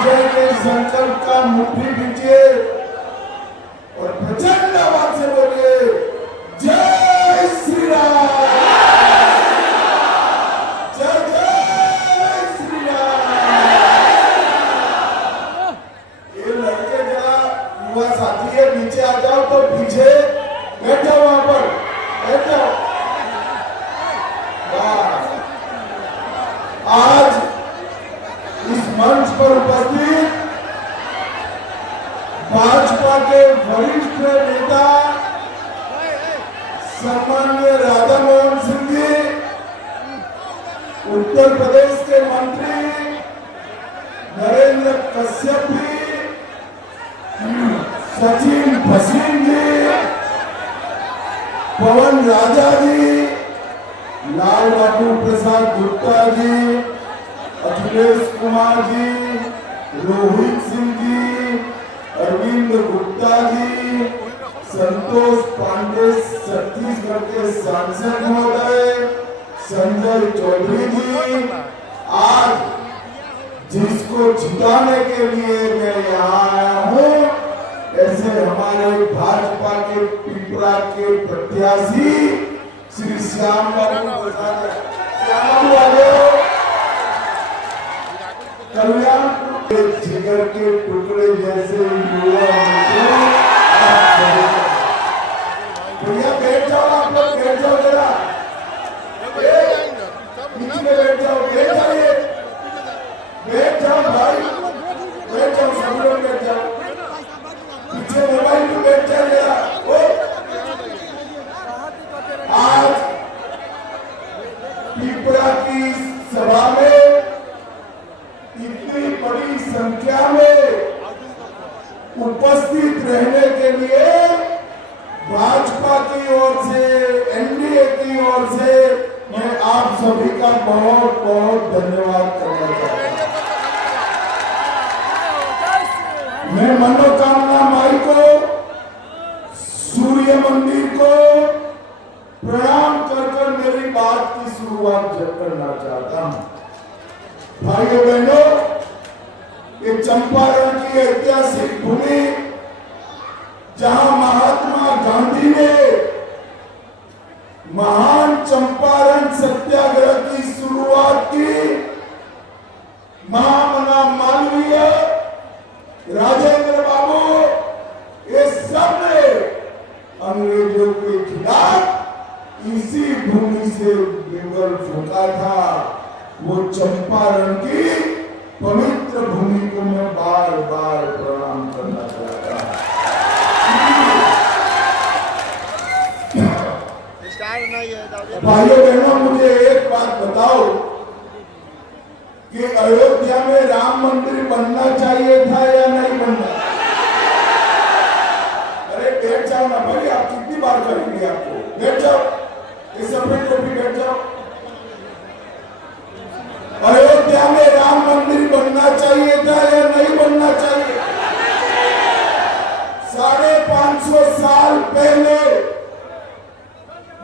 विजय के संकल्प का मुट्ठी दीजिए और प्रचंड आवाज से बोलिए जय श्री राम, जय जय श्री राम। ये लड़के जरा युवा साथी है, नीचे आ जाओ तो पीछे बैठ जाओ, वहां पर बैठ जाओ। आज इस मंच पर उपस्थित भाजपा के वरिष्ठ नेता सम्माननीय राधा मोहन सिंह जी, उत्तर प्रदेश के मंत्री नरेंद्र कश्यप जी, सचिन भसीन जी, पवन राजा जी, लाल बाबू प्रसाद गुप्ता जी, अखिलेश कुमार जी, रोहित सिंह जी, अरविंद गुप्ता जी, संतोष पांडे छत्तीसगढ़ के सांसद महोदय, संजय चौधरी जी, आज जिसको जिताने के लिए मैं यहाँ आया हूँ, ऐसे हमारे भाजपा के पिपरा के प्रत्याशी श्री श्याम बाबू कल्याणपुर के जिगर के टुकड़े जैसे युवा भैया बैठ जाओ, आप लोग बैठ जाओ, जरा नीचे में बैठ जाओ, बैठ जाइए, बैठ जाओ भाई, बैठ जाओ, सब लोग बैठ जाओ, पीछे मोबाइल पे बैठ जाए जरा। आज पिपरा की सभा में इतनी बड़ी संख्या में उपस्थित रहने के लिए भाजपा की ओर से, एनडीए की ओर से मैं आप सभी का बहुत बहुत धन्यवाद करना चाहता हूं। मैं मनोकामना माई को, सूर्य मंदिर को प्रणाम कर मेरी बात की शुरुआत करना चाहता हूं। भाइयों बहनों, ये चंपारण की ऐतिहासिक भूमि जहां महात्मा गांधी ने महान चंपारण सत्याग्रह की शुरुआत की, महामना मालवीय, राजेंद्र बाबू, ये सब ने अंग्रेजों के खिलाफ इसी भूमि से बिगुल फूंका था। वो चंपारण की पवित्र भूमि को मैं बार बार प्रणाम करना चाहता हूं। भाइयों बहनों, मुझे एक बात बताओ कि अयोध्या में राम मंदिर बनना चाहिए था या नहीं बनना? अरे बैठ जाओ ना भाई, आप कितनी बार करेंगे आपको? बैठ जाओ, ये सफेद टोपी बैठ जाओ। अयोध्या में राम मंदिर बनना चाहिए था या नहीं बनना चाहिए? 550 साल पहले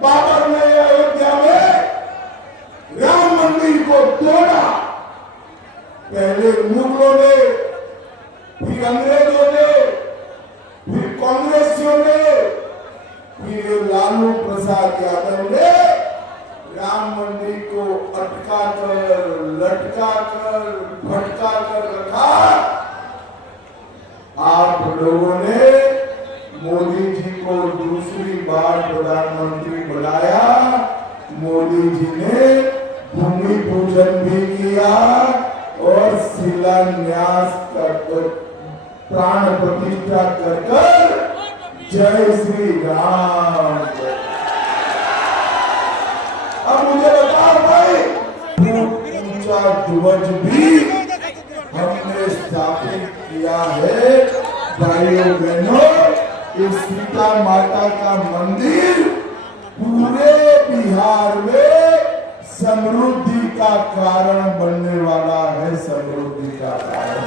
बाबर ने अयोध्या में राम मंदिर को तोड़ा। पहले मुगलों ने, फिर अंग्रेजों ने, फिर कांग्रेसियों ने, फिर लालू प्रसाद यादव ने राम मंदिर को अटका कर, लटका कर, भटका कर रखा। आप लोगों ने मोदी जी को दूसरी बार प्रधानमंत्री बनाया। मोदी जी ने भूमि पूजन भी किया और शिलान्यास कर, प्राण प्रतिष्ठा कर जय श्री राम। अब मुझे बताओ भाई, ऊंचा ध्वज भी हमने स्थापित किया है। भाइयों बहनों, इस सीता माता का मंदिर पूरे बिहार में समृद्धि का कारण बनने वाला है, समृद्धि का कारण।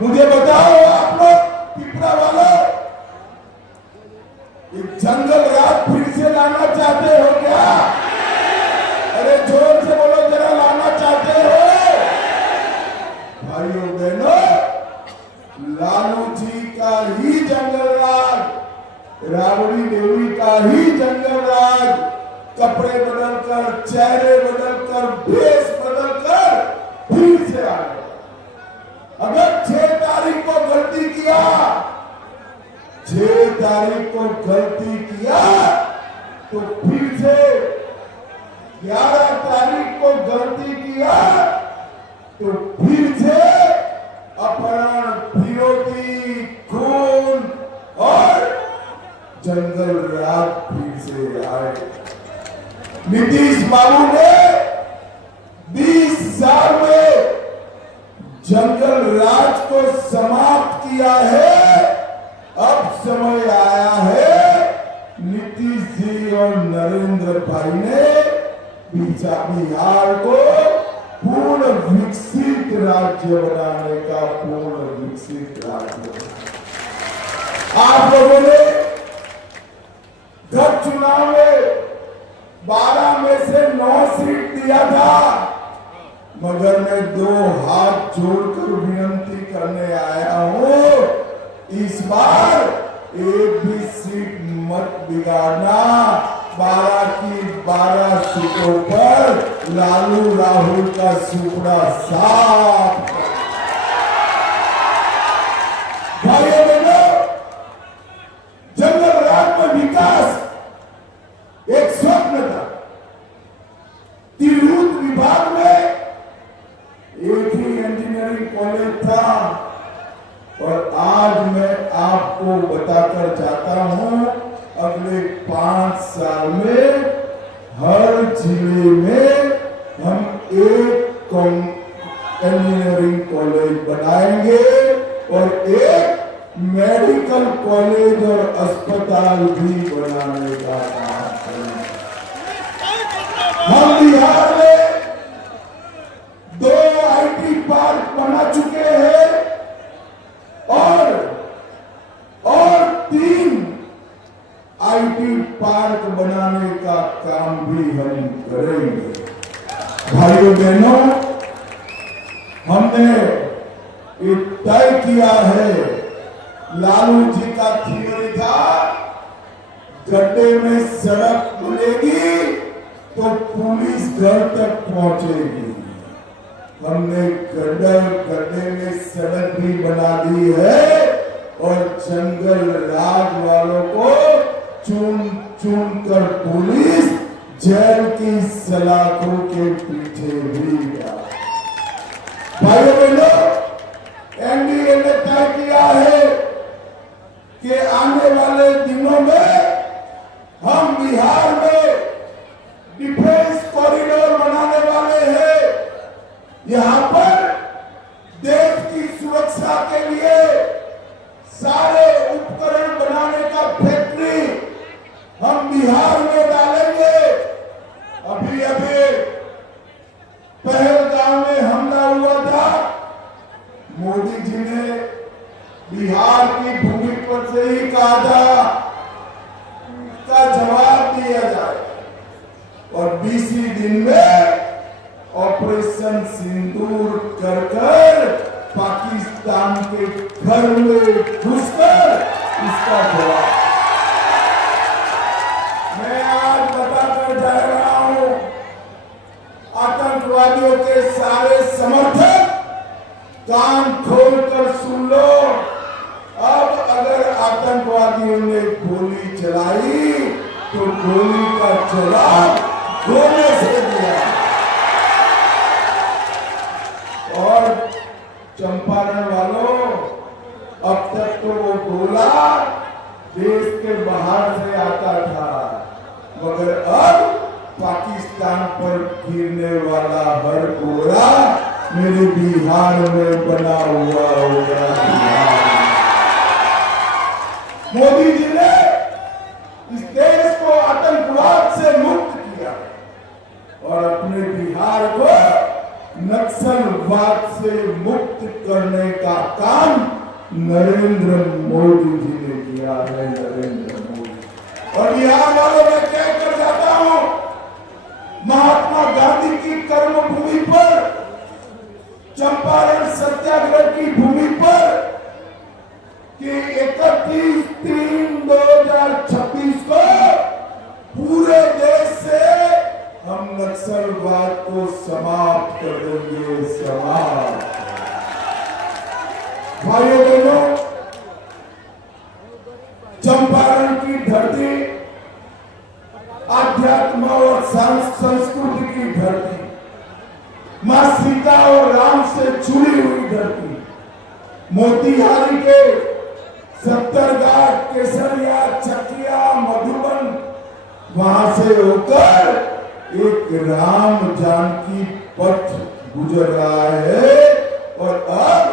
मुझे बताओ आप लोग पिपरा वालों, जंगल रात फिर से लाना चाहते हो क्या? अरे जोर से बोलो, जरा लाना चाहते हो? लालू जी का ही जंगल राज, राबड़ी देवी का ही जंगल राज, कपड़े बदलकर, चेहरे बदलकर, भेष बदलकर फिर से आ गया। अगर 6 तारीख को गलती किया, 6 तारीख को गलती किया तो फिर से 11 तारीख को गलती किया तो फिर से अपहरण, फिरौती, खून और जंगल राज फिर से आए। नीतीश बाबू ने 20 साल में जंगल राज को समाप्त किया है। अब समय आया है नीतीश जी और नरेंद्र भाई ने बिहार को पूर्ण विकसित राज्य बनाने का, पूर्ण विकसित राज्य। आप लोगों ने गत चुनाव में 12 में से 9 सीट दिया था, मगर मैं 2 हाथ जोड़कर विनती करने आया हूं, इस बार एक भी सीट मत बिगाड़ना। 12 की 12 सीटों पर लालू राहुल का सुपड़ा साफ। भाइयों बहनों, जंगल राज में विकास एक स्वप्न था। तिरहुत विभाग में एक ही इंजीनियरिंग कॉलेज था और आज मैं आपको बताकर जाता हूं, अगले 5 साल में हर जिले में हम एक इंजीनियरिंग कॉलेज बनाएंगे और एक मेडिकल कॉलेज और अस्पताल भी बनाने का काम करेंगे। हम बिहार में 2 आईटी पार्क बना चुके हैं और 3 आईटी पार्क बनाने का काम भी हम करेंगे। भाइयों बहनों, हमने ये तय किया है, लालू जी का थ्योरी था गड्ढे में सड़क खुलेगी तो पुलिस घर तक पहुंचेगी। हमने गड्ढे में सड़क भी बना दी है और जंगल राज वालों को चुन चुन कर पुलिस जेल की सलाखों के पीछे भी गया। भाइयों बहनों, एनडीए ने तय किया है कि आने वाले दिनों में हम बिहार में डिफेंस कॉरिडोर बनाने वाले हैं। यहाँ पर देश की सुरक्षा के लिए सारे उपकरण बनाने का फैक्ट्री हम बिहार में डालेंगे। अभी पहलगाम में हमला हुआ था, मोदी जी ने बिहार की भूमि पर से ही कहा था का जवाब दिया जाए और 20 दिन में ऑपरेशन सिंदूर कर पाकिस्तान के घर में घुसकर इसका जवाब मैं आज बताकर जा रहा हूं। आतंकवादियों के सारे समर्थक कान खोलकर सुन लो। अब अगर आतंकवादियों ने गोली चलाई तो गोली का जवाब गोले से दिया। और चंपारण वालों, अब तक तो वो गोला देश के बाहर से आता था, मगर अब पाकिस्तान पर गिरने वाला हर गोला मेरे बिहार में बना हुआ होगा। मोदी जी ने इस देश को आतंकवाद से मुक्त किया और अपने बिहार को नक्सलवाद से मुक्त करने का काम नरेंद्र मोदी जी ने किया है। नरेंद्र मोदी और बिहार वालों में कह कर जाता हूं, महात्मा गांधी की कर्मभूमि पर, चंपारण सत्याग्रह की भूमि पर समाज। भाइयों बहनों, चंपारण की धरती आध्यात्म और संस्कृति की धरती, मां सीता और राम से जुड़ी हुई धरती, मोतिहारी के सत्तरघाट, केसरिया, चकिया, मधुबन, वहां से होकर एक राम जानकी पथ गुजर रहा है और अब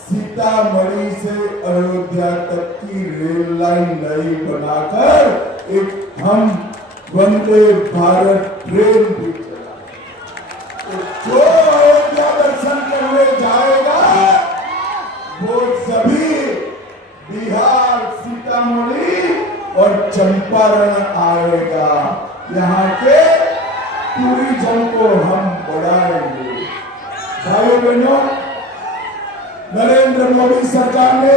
सीतामढ़ी से अयोध्या तक की रेल लाइन नई बनाकर एक हम वंदे भारत ट्रेन भी चला। तो जो अयोध्या दर्शन करने जाएगा वो सभी बिहार, सीतामढ़ी और चंपारण आएगा। यहाँ के टूरिज्म को हम बढ़ाएंगे। भाइयों बहनों, नरेंद्र मोदी सरकार ने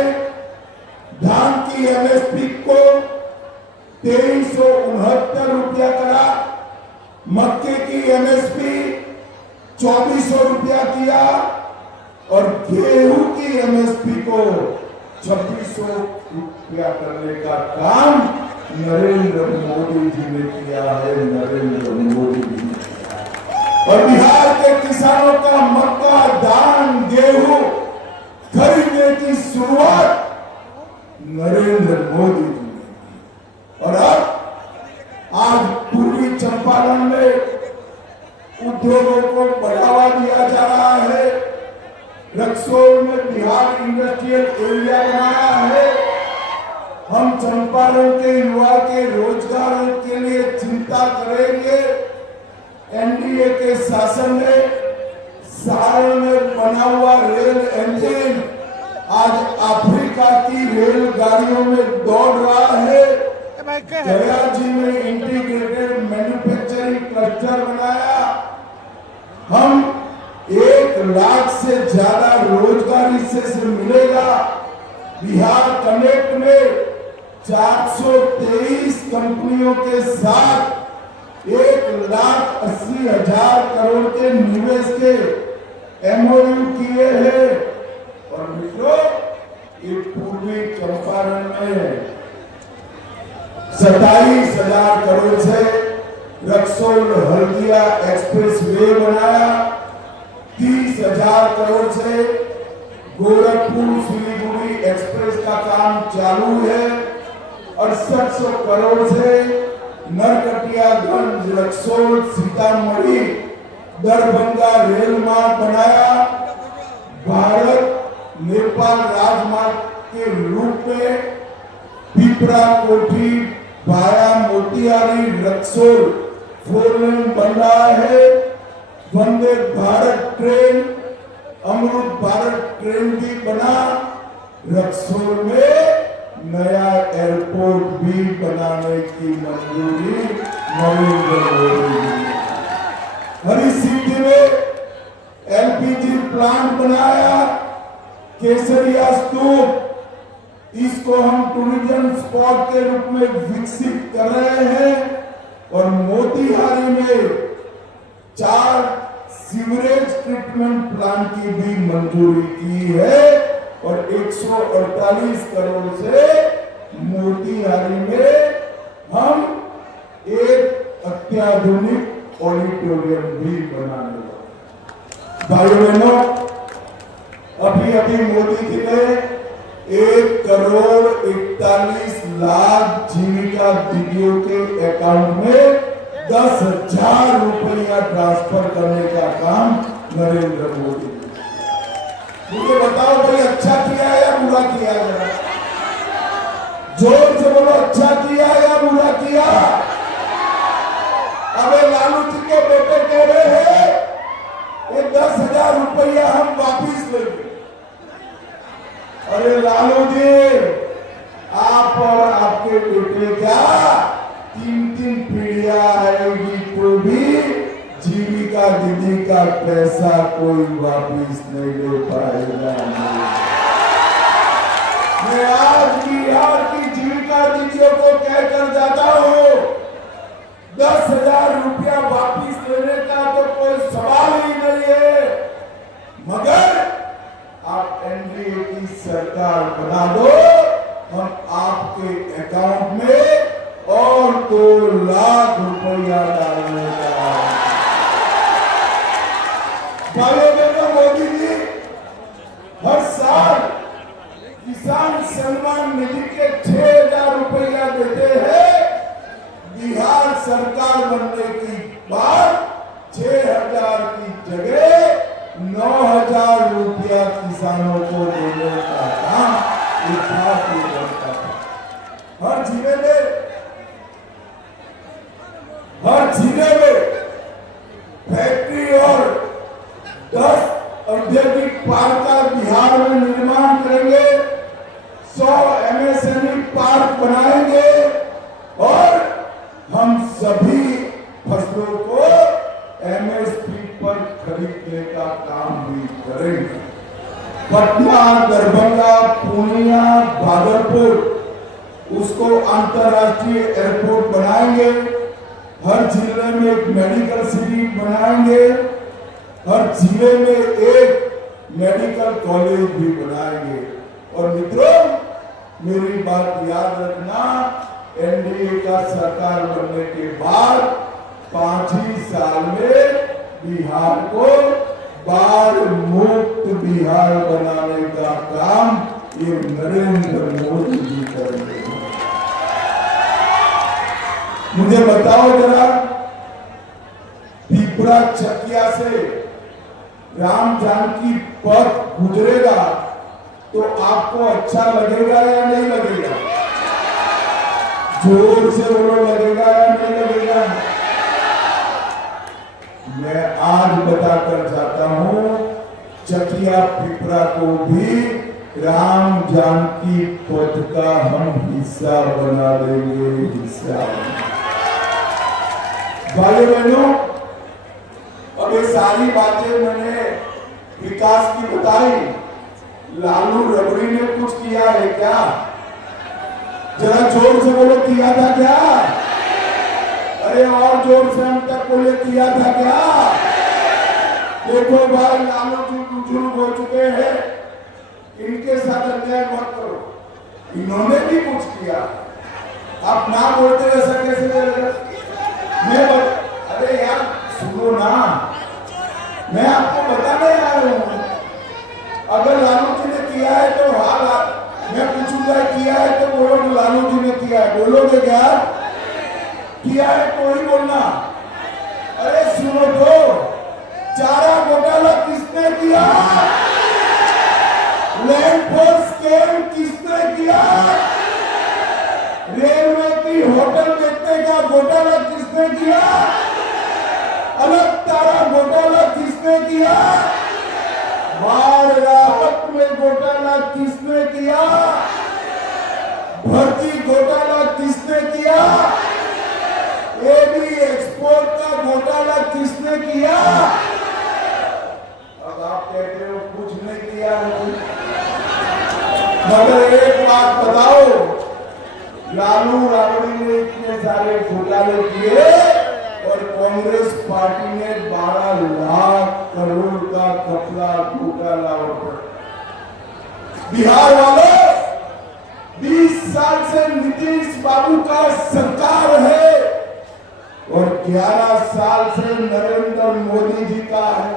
धान की एमएसपी को 2369 रुपया करा, मक्के की एमएसपी 2400 रुपया किया और गेहूं की एमएसपी को 2600 रुपया करने का काम नरेंद्र मोदी जी ने किया है। नरेंद्र मोदी जी ने किया और बिहार के किसानों का मक्का, धान, गेहूं खरीदने की शुरुआत नरेंद्र मोदी जी ने की। और अब आज पूर्वी चंपारण में उद्योगों को बढ़ावा दिया जा रहा है। रक्सौल में बिहार इंडस्ट्रियल एरिया बनाया है। हम चंपारण के युवा के रोजगार के लिए चिंता करेंगे। एनडीए के शासन में सारण में बना हुआ रेल इंजन आज अफ्रीका की रेलगाड़ियों में दौड़ रहा है। गया जी में इंटीग्रेटेड मैन्युफैक्चरिंग क्लस्टर बनाया। हम 1 लाख से ज्यादा रोजगार इससे मिलेगा। बिहार कनेक्ट में 423 कंपनियों के साथ 1,80,000 करोड़ के निवेश के एमओयू किए हैं। और मित्रों, ये पूर्वी चंपारण में 27,000 करोड़ से रक्सौल हल्दिया एक्सप्रेस वे बनाया। 30,000 करोड़ से गोरखपुर सिलीगुड़ी एक्सप्रेस का काम चालू है। 6800 करोड़ से नरकटियागंज, रक्सौल, सीतामढ़ी, दरभंगा रेल मार्ग बनाया। भारत नेपाल राजमार्ग के रूप में पिपरा कोठी वाया मोतिहारी रक्सौल 4 लेन बन रहा है। वंदे भारत ट्रेन, अमृत भारत ट्रेन भी बना। रक्सौल में नया एयरपोर्ट भी बनाने की मंजूरी नरेंद्र मोदी ने। हरी सिटी में एलपीजी प्लांट बनाया। केसरिया स्तूप, इसको हम टूरिज्म स्पॉट के रूप में विकसित कर रहे हैं। और मोतिहारी में 4 सीवरेज ट्रीटमेंट प्लांट की भी मंजूरी की है। और 148 करोड़ से मोतिहारी में हम एक अत्याधुनिक ऑडिटोरियम भी बनाने वाले। भाइयों बहनों, अभी अभी मोदी जी ने 1,41,00,000 जीविका दीदियों के अकाउंट में 10,000 रुपया ट्रांसफर करने का काम नरेंद्र मोदी ने। मुझे बताओ भाई, अच्छा किया या बुरा किया? जरा जोर से बोलो, अच्छा किया या बुरा किया? अबे लालू जी के बेटे कह रहे हैं ये 10,000 रुपया हम वापिस लेंगे। अरे लालू जी, आप और आपके बेटे क्या 3-3 पीढ़ियां आएगी तो भी जीविका दीदी का पैसा कोई वापिस नहीं ले पाएगा। मैं आज बिहार की जीविका दीदियों को कहकर जाता हूँ, 10,000 रुपया वापिस लेने का तो कोई सवाल ही नहीं है। सरकार बनने की बाद 6,000 की जगह 9,000 रुपया किसानों को देने का काम करता था। हर जिले में फैक्ट्री और 10 औद्योगिक पार्क का बिहार में निर्माण करेंगे, 100 MSME पार्क बनाएंगे और हम सभी फसलों को MSP पर खरीदने का काम भी करेंगे। पटना, दरभंगा, पूर्णिया, भागलपुर उसको अंतर्राष्ट्रीय एयरपोर्ट बनाएंगे। हर जिले में एक मेडिकल सिटी बनाएंगे। हर जिले में एक मेडिकल कॉलेज भी बनाएंगे। और मित्रों, मेरी बात याद रखना, NDA का सरकार बनने के बाद 5 ही साल में बिहार को बाढ़ मुक्त बिहार बनाने का काम ये नरेंद्र मोदी जी करेंगे। मुझे बताओ जरा, पिपरा चकिया से राम जानकी पथ गुजरेगा तो आपको अच्छा लगेगा या नहीं लगेगा? जोर से बोलो, लगेगा या नहीं लगेगा? मैं आज बताकर जाता हूं, चकिया पिपरा को भी राम जानकी पथ का हम हिस्सा बना देंगे, हिस्सा। भाई बहनों, अब ये सारी बातें मैंने विकास की बताई, लालू रबड़ी ने कुछ किया है क्या? जरा जोर से बोलो, किया था क्या? अरे और जोर से हम तक बोले, किया था क्या? देखो भाई, लालू जी बुजुर्ग हो चुके हैं, इनके साथ अन्याय मत करो। इन्होंने भी कुछ किया, आप ना बोलते ऐसा कैसे करेगा? अरे यार सुनो ना, मैं आपको बताने आ रहा हूं। अगर लालू जी ने किया है तो मैं पूछूंगा किया है तो बोलो लालू जी ने किया है, बोलोगे क्या? किया है तो ही बोलना। अरे सुनो तो, चारा घोटाला किसने किया? लैंड फोर्स स्कैम किसने किया? रेलवे की होटल बेचने का घोटाला किसने किया? अलग तारा घोटाला किसने किया? बाढ़ राहत में घोटाला किसने किया? भर्ती घोटाला किसने किया? एबी एक्सपोर्ट का घोटाला किसने किया? अब आप कहते हो कुछ नहीं किया, मगर एक बात बताओ, लालू राबड़ी ने इतने सारे घोटाले किए और कांग्रेस पार्टी ने 12 लाख करोड़ का कपड़ा घोटाला। बिहार वालों, 20 साल से नीतीश बाबू का सरकार है और 11 साल से नरेंद्र मोदी जी का है।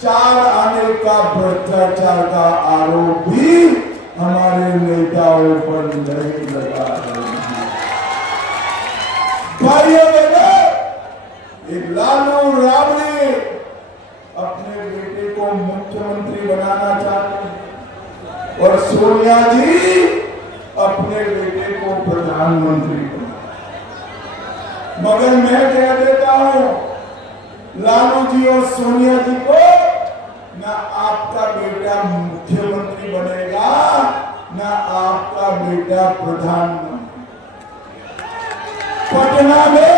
4 आने का भ्रष्टाचार का आरोप भी हमारे नेताओं पर नहीं लगा है। भाइयों बहनों, लालू राबड़ी अपने बेटे को मुख्यमंत्री बनाना चाहते हैं और सोनिया जी अपने बेटे को प्रधानमंत्री बनाना। मगर मैं कह देता हूं, लालू जी और सोनिया जी को, ना आपका बेटा मुख्यमंत्री बनेगा, ना आपका बेटा प्रधानमंत्री। पटना में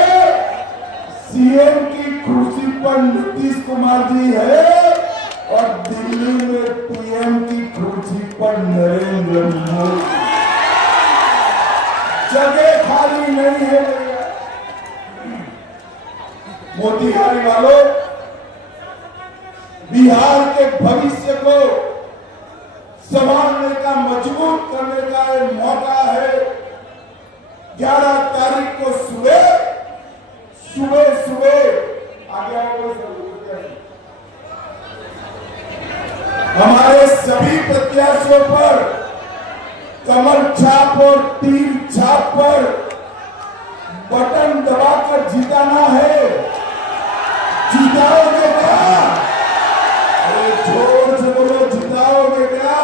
सीएम की कुर्सी पर नीतीश कुमार जी है और दिल्ली में पीएम की कुर्सी पर नरेंद्र मोदी। जगह खाली नहीं है। मोतिहारी वालों, बिहार के भविष्य को संभालने का, मजबूत करने का एक मौका है। 11 तारीख को सुबह आगे हमारे सभी प्रत्याशियों पर कमल छाप और तीर छाप पर बटन दबा अगर जिताना है, जिताओगे क्या? अरे जोर से बोलो, जिताओगे क्या?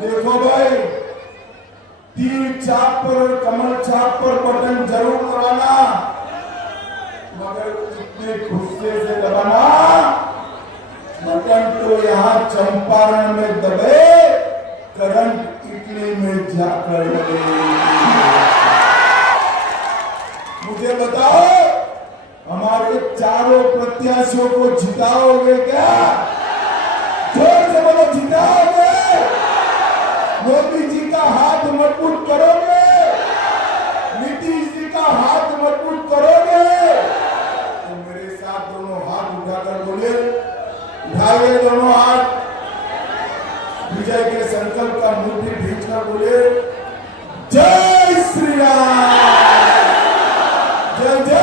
देखो भाई, तीर छाप पर, कमल छाप पर बटन जरूर दबाना, मगर इतने गुस्से से दबाना बटन तो यहाँ चंपारण में दबे, करंट इटली में जाकर लगे। मुझे बताओ, हमारे चारों प्रत्याशियों को जिताओगे क्या? जोर से बोलो, जिताओगे? मोदी जी का हाथ मजबूत करोगे? नीतीश जी का हाथ मजबूत करोगे? तो मेरे साथ दोनों हाथ उठाकर बोले, उठाइए दोनों हाथ, विजय के संकल्प का मुट्ठी भींचकर बोले, जय श्री राम, जय जय